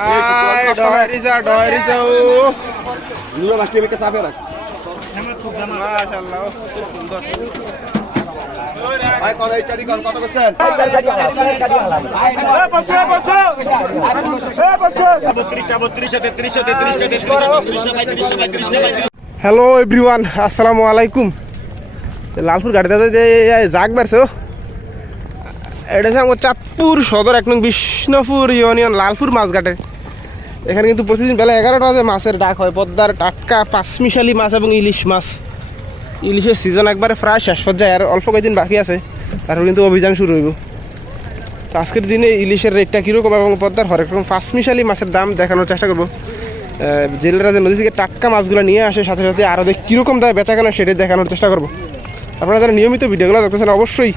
আয় ডয়রিসা ডয়রিসা ও। দুটো মাছটি আমি চাপে রাখ। মাশাআল্লাহ খুব সুন্দর ভাই কত ইত্যাদি কত কত করছেন? হ্যালো এভরিওয়ান আসসালামু আলাইকুম। লালপুর গাড়িতে যে জাগ বাড়ছে ও। এটা হচ্ছে আমার চাঁদপুর সদর, এক নং বিষ্ণুপুর ইউনিয়ন, লালপুর মাছঘাটে। এখানে কিন্তু প্রতিদিন বেলা এগারোটা বাজে মাছের ডাক হয়। পদ্মার টাটকা পাঁচমিশালি মাছ এবং ইলিশ মাছ। ইলিশের সিজন একবারে প্রায় শেষ পর্যায়ে, আর অল্প কয়েকদিন বাকি আছে। তারপর কিন্তু অভিযান শুরু হইব। তো আজকের দিনে ইলিশের রেটটা কীরকম এবং পদ্মার হরেক রকম পাঁচমিশালি মাছের দাম দেখানোর চেষ্টা করব। জেলেরা যে নদী থেকে টাটকা মাছগুলো নিয়ে আসে, সাথে সাথে আরও কীরকম দায় বেচা কেনা সেটাই দেখানোর চেষ্টা করব। আপনারা যারা নিয়মিত ভিডিওগুলো দেখতেছেন, অবশ্যই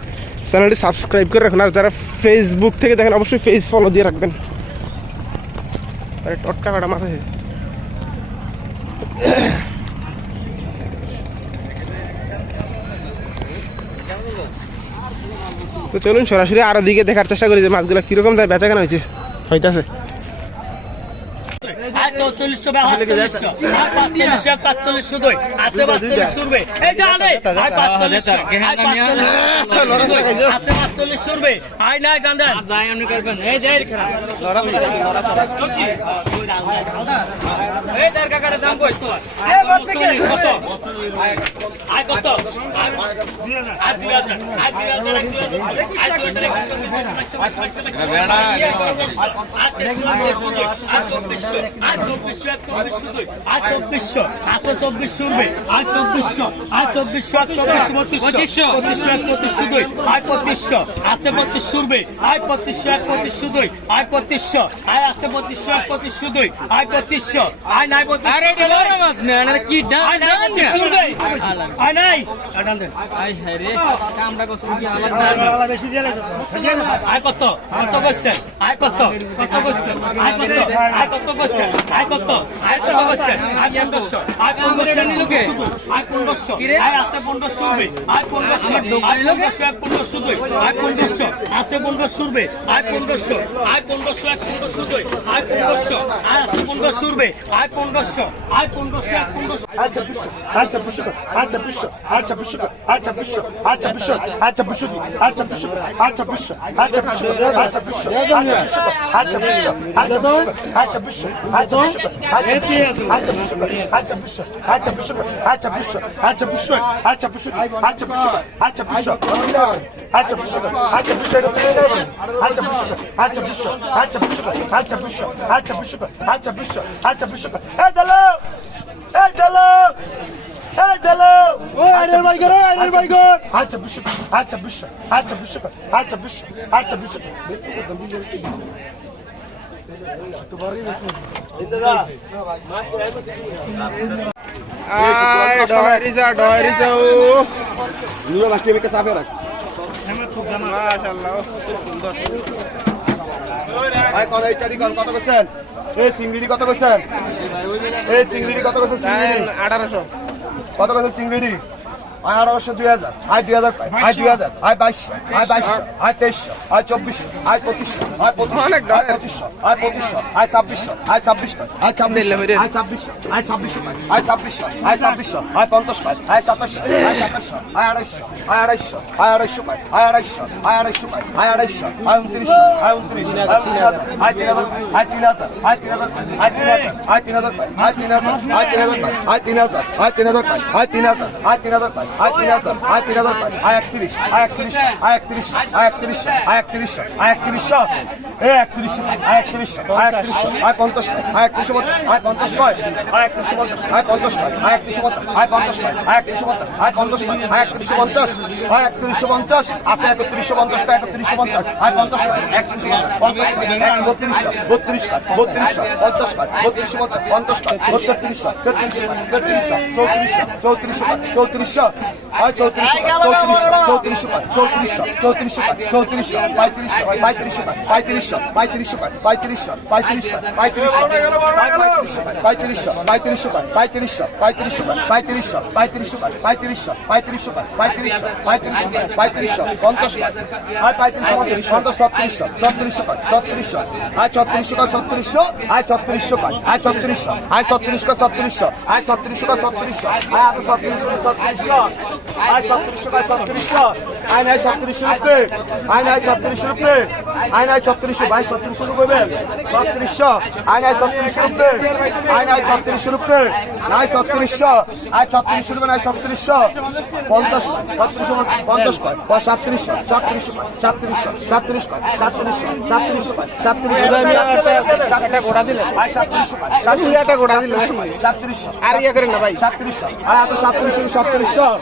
চ্যানেলটি সাবস্ক্রাইব করে রাখুন। আর যারা ফেসবুক থেকে দেখেন, অবশ্যই ফেস ফলো দিয়ে রাখবেন। আরে, টটকা কাটা আছে। তো চলুন সরাসরি আরও দিকে দেখার চেষ্টা করি যে মাছগুলো কীরকম দায় বেচা কেনা হয়েছে। হইতাছে। চল্লিশশো বা আটচল্লিশশো তিনশো পাঁচচল্লিশশো দুই। আটশো পাঁচচল্লিশশো রুবে এই যে আলে আই পাঁচচল্লিশশো। আই পাঁচচল্লিশশো আটশো পাঁচচল্লিশশো রুবে আই নাই গান্ধা যাই আপনি করবেন এই যে এই তার কাকারের দাম কই? তোমার? কত আই কত? আই দুই হাজার। আই দুই হাজার আই দুই হাজার। আই দুই হাজার চব্বিশশো এক কত আর কত আটশো কত উঠবে কত চব্বিশশো কত চব্বিশশো কত চব্বিশশো কত পঁচিশশো কত পঁচিশশো কত আর কত আটশো কত উঠবে কত পঁচিশশো কত পঁচিশশো কত আর কত আর কত পঁচিশশো কত পঁচিশশো কত আর কত আর কত আয় কত? কত কত আয় কত? কত কত আয় কত? আয় কত করছেন আয় কত আয় কত বলছেন আয় পনেরোশো আয় পনেরোশো লোকে আয় পনেরোশো আয় আছে পনেরোশো রুবে আয় পনেরোশো আয় পনেরোশো এক পনেরোশো দুই আয় পনেরোশো আছে পনেরোশো রুবে আয় পনেরোশো আয় পনেরোশো এক পনেরোশো দুই আয় পনেরোশো আয় আছে পনেরোশো রুবে আয় পনেরোশো আয় পনেরোশো এক পনেরোশো আচ্ছা বিশ্ব আচ্ছা বিশ্ব আচ্ছা বিশ্ব আচ্ছা বিশ্ব আচ্ছা বিশ্ব আচ্ছা বিশ্ব আচ্ছা বিশ্ব আচ্ছা বিশ্ব আচ্ছা বিশ্ব আচ্ছা আচ্ছা বিশ্ব আচ্ছা বিশ্ব আচ্ছা বিশ্ব আচ্ছা বিশ্ব আচ্ছা আচ্ছা বিশ্ব আচ্ছা বিশ্ব আচ্ছা বিশ্ব আচ্ছা বিশ্ব আচ্ছা বিশ্ব আচ্ছা বিশ্ব আয় ডহরিসা ডহরিসা ও নিয়ে বাসটি আমি কাছে রাখ মাশাআল্লাহ সুন্দর ভাই কোন এইটারি কোন কত কইছেন এই চিংড়ি কত কইছেন এই চিংড়ি কত আঠারোশো দুই হাজার আয় দুই হাজার আয় দুই হাজার আয় বাইশশো আয় বাইশশো আয় তেইশশো আয় চব্বিশশো আয় পঁচিশশো আয় পঁচিশশো আয় পঁচিশশো আয় পঁচিশশো আয় ছাব্বিশশো আয় ছাব্বিশশো আয় ছাব্বিশশো আয় ছাব্বিশশো আয় ছাব্বিশশো আয় ছাব্বিশশো আয় পঞ্চাশশো আয় সাতাশশো আয় সাতাশশো আয় আড়াইশো আয় আড়াইশো আয় আড়াইশো আয় আড়াইশো আয় আড়াইশো আয় আড়াইশো আয় উনত্রিশশো আয় উনত্রিশ আয় তিন হাজার আয় তিন হাজার আয় তিন হাজার আয় তিন হাজার আয় তিন হাজার আয় তিন হাজার আয় তিন হাজার আয় তিন হাজার আয় তিন হাজার আয় তিন হাজার আয় তিন হাজার আয় তিন হাজার আয় আয় তিন হাজার আয় তিন হাজার আয় একত্রিশ আয় একত্রিশ আয় একত্রিশ আয় একত্রিশ আয় একত্রিশ আয় একত্রিশ এ একত্রিশ আয় একত্রিশ আয় একত্রিশ আয় পঞ্চাশ আয় একত্রিশ পঞ্চাশ আয় পঞ্চাশ নয় আয় একত্রিশ পঞ্চাশ আয় পঞ্চাশ নয় আয় একত্রিশ পঞ্চাশ আয় পঞ্চাশ নয় আয় একত্রিশ পঞ্চাশ আয় পঞ্চাশ নয় আয় একত্রিশশো পঞ্চাশ আয় একত্রিশশো পঞ্চাশ আছে একত্রিশশো পঞ্চাশ একত্রিশশো পঞ্চাশ আয় পঞ্চাশ নয় একত্রিশশো পঞ্চাশ পঞ্চাশ বত্রিশশো বত্রিশ বত্রিশশো পঞ্চাশ নয় বত্রিশশো পঞ্চাশ পঞ্চাশ নয় বত্রিশশো তেত্রিশশো তেত্রিশশো চৌত্রিশশো চৌত্রিশশো চৌত্রিশশো ছত্রিশশো আয় ছত্রিশশো আয় ছত্রিশশো আয় ছত্রিশশো আয় আরও ছত্রিশশো ছত্রিশশো আয় ছত্রিশশো আয় ছত্রিশশো আয় নাই ছত্রিশশো রুপে আয় নাই ছত্রিশশো রুপে আয় নাই ছত্রিশশো ভাই ছত্রিশশো রুপে ছত্রিশশো আয় নাই ছত্রিশশো রুপে আয় নাই ছত্রিশশো রুপে নাই ছত্রিশশো আয় ছত্রিশশো রুপে নাই ছত্রিশশো পঞ্চাশ ছত্রিশশো পঞ্চাশ কয় সাতত্রিশশো সাতত্রিশশো সাতত্রিশশো সাতত্রিশ কয় সাতত্রিশশো সাতত্রিশশো সাতত্রিশশো একটা ঘোড়া দিলেন আয় সাতত্রিশশো দুই একটা ঘোড়া দিলেন সাতত্রিশশো আর ইয়ে করেন না ভাই সাতত্রিশশো আয় এত সাতত্রিশশো সাতত্রিশশো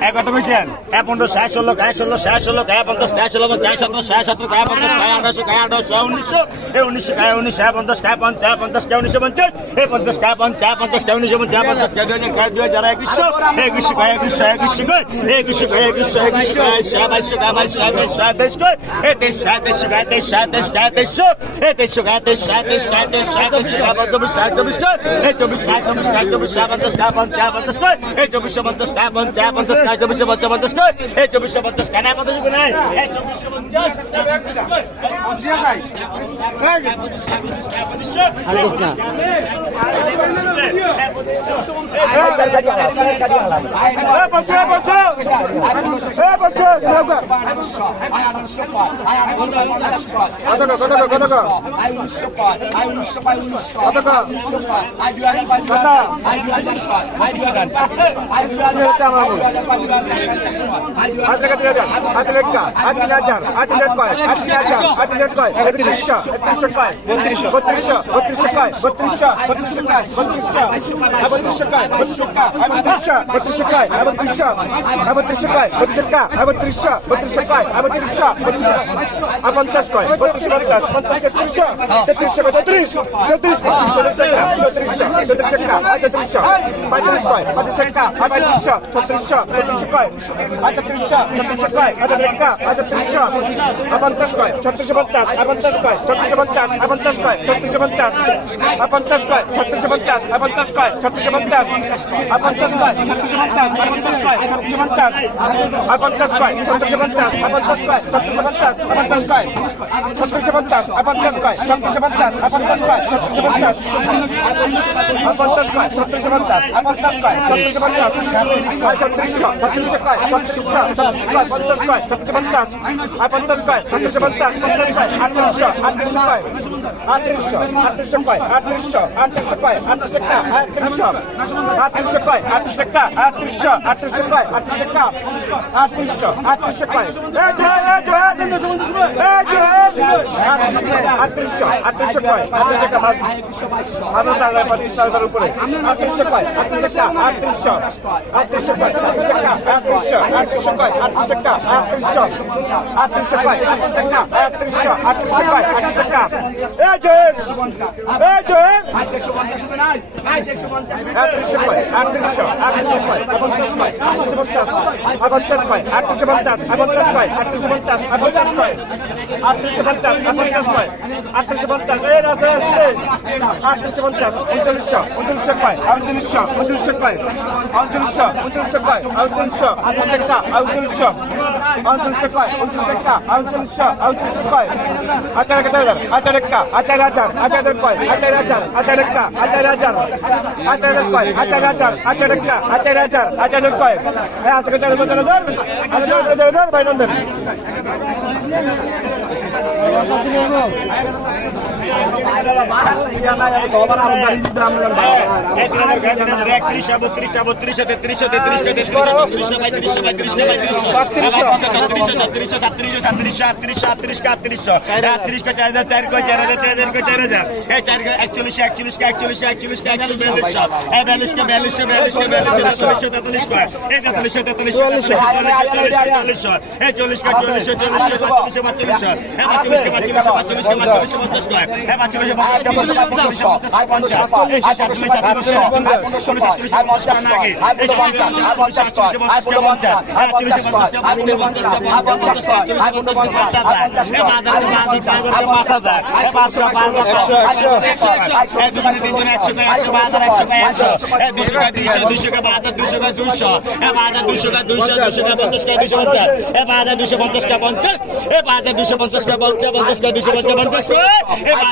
এক কত কইছেন এক পনেরো ষাট ষোলো গায়ে ষোলো ষাট ষোলো গায়ে পঞ্চাশ গায়ে ষোলো গায়ে সতেরো ষাট সতেরো গায়ে পঞ্চাশ গায়ে আঠারোশো গায়ে আঠারোশো উনিশশো এ উনিশশো গায়ে উনিশ গায়ে পঞ্চাশ গায়ে পঞ্চাশ পঞ্চাশ গায়ে উনিশশো পঞ্চাশ এ পঞ্চাশ গায়ে পঞ্চাশ পঞ্চাশ গায়ে উনিশশো পঞ্চাশ পঞ্চাশ গায়ে দুই হাজার গায়ে দুই হাজার একুশশো একুশশো গায়ে একুশশো একুশশো গায়ে একুশশো গায়ে একুশশো একুশশো গায়ে সাত বাইশশো গায়ে তেইশ সাত তেইশ সাত তেইশ সাত তেইশ সাত তেইশ সাত তেইশ গায়ে চব্বিশ সাত চব্বিশ গায়ে চব্বিশ সাত চব্বিশ গায়ে চব্বিশ সাত পঞ্চাশ নাই চব্বিশশো পঞ্চাশ পঞ্চাশ নয় এই চব্বিশশো পঞ্চাশ কেন কত দিবে নাই এই চব্বিশশো পঞ্চাশ আই আট টাকা তিন হাজার আট লেখা আট তিন হাজার আট তিন হাজার পাঁচ আট তিন হাজার আট তিন হাজার পাঁচ একত্রিশশো একত্রিশশো পাঁচ বত্রিশশো বত্রিশশো বত্রিশশো পাঁচ বত্রিশশো বত্রিশশো পাঁচ বত্রিশশো বত্রিশশো পাঁচ বত্রিশশো বত্রিশশো বত্রিশশো পাঁচ বত্রিশশো বত্রিশশো পাঁচ বত্রিশশো বত্রিশশো বত্রিশশো পাঁচ বত্রিশশো বত্রিশশো পঞ্চাশ কয় বত্রিশশো পঞ্চাশ পঞ্চাশ তেত্রিশশো তেত্রিশশো চৌত্রিশ চৌত্রিশ চৌত্রিশশো চৌত্রিশশো চৌত্রিশশো পঁয়ত্রিশ কয় পঁয়ত্রিশ টাকা পঁয়ত্রিশশো ছত্রিশশো ছত্রিশশো ছত্রিশশো কয় ছত্রিশশো ছত্রিশ কয় পঞ্চাশ কয় ছত্রিশশো পঞ্চাশ পঞ্চাশ কয় ছত্রিশশো পঞ্চাশ পঞ্চাশ কয় আটত্রিশশো আটত্রিশশো কয় আটত্রিশশো আটত্রিশশো কয় আটত্রিশশো আটত্রিশশো কয় আটত্রিশ টাকা আটত্রিশশো আটত্রিশশো কয় আটত্রিশ টাকা আটত্রিশশো আটত্রিশশো কয় আটত্রিশ টাকা আটত্রিশশো আটত্রিশশো কয় আটত্রিশশো আটত্রিশশো কয় আটত্রিশ টাকা হাজার টাকা পঁচিশ হাজার উপরে আটত্রিশশো কয় আটত্রিশ টাকা আটত্রিশশো আটত্রিশশো কয় আটত্রিশ টাকা আটত্রিশশো আটত্রিশশো পাই আটত্রিশ টাকা আটত্রিশশো আটত্রিশশো পাই আটত্রিশ টাকা আটত্রিশশো আটত্রিশশো পাই আটত্রিশ টাকা এ জয়ের এ জয়ের আটত্রিশশো পাই আটত্রিশশো পাই আটত্রিশশো আটত্রিশশো পাই আটত্রিশ পাই আটত্রিশশো পঞ্চাশ আটত্রিশ পাই আটত্রিশশো পঞ্চাশ আটত্রিশ পাই আটত্রিশশো পঞ্চাশ আটত্রিশ পাই আটত্রিশশো পঞ্চাশ এ রাসে আটত্রিশশো পঞ্চাশ উনচল্লিশশো উনচল্লিশশো পাই উনচল্লিশশো উনচল্লিশশো পাই উনচল্লিশশো উনচল্লিশশো পাই উনচল্লিশশো আটত্রিশ টাকা উনচল্লিশশো উনচল্লিশশো কয় উনচল্লিশ টাকা উনচল্লিশশো উনচল্লিশশো কয় আচার হাজার আচার একটা আচার হাজার আচার কয় আচার হাজার আচার একটা আচার হাজার আচার কয় আচার হাজার আচার একটা আচার হাজার আচার কয় হ্যাঁ হাজার হাজার হাজার হাজার হাজার হাজার ভাই, নন্দন। দুশো পঞ্চাশ কা পঞ্চাশ এ পাঁচ হাজার দুশো পঞ্চাশ কা পঞ্চাশ পঞ্চাশ কা দুশো পঞ্চাশ পঞ্চাশ এ পাঁচ হাজার দুশো পঞ্চাশ কা পাঁচ হাজার দুশো পঞ্চাশ কয় এ পাঁচ হাজার দুশো পঞ্চাশ কা পঞ্চাশ পঞ্চাশ কা পাঁচ হাজার দুশো পঞ্চাশ কয় এ পাঁচ হাজার দুশো পঞ্চাশ কা পঞ্চাশ পঞ্চাশ কা পাঁচ হাজার দুশো পঞ্চাশ এ পাঁচ হাজার দুশো পঞ্চাশ এ পাঁচ হাজার দুশো পঞ্চাশ পাঁচ হাজার দুশো পঞ্চাশ এ পাঁচ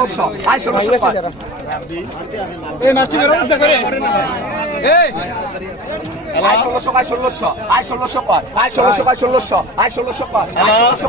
দুশো আয় ষোলোশো ষোলোশো আয়। ষোলোশো আয় ষোলোশো ষোলোশো আয় ষোলোশো আয় ষোলোশো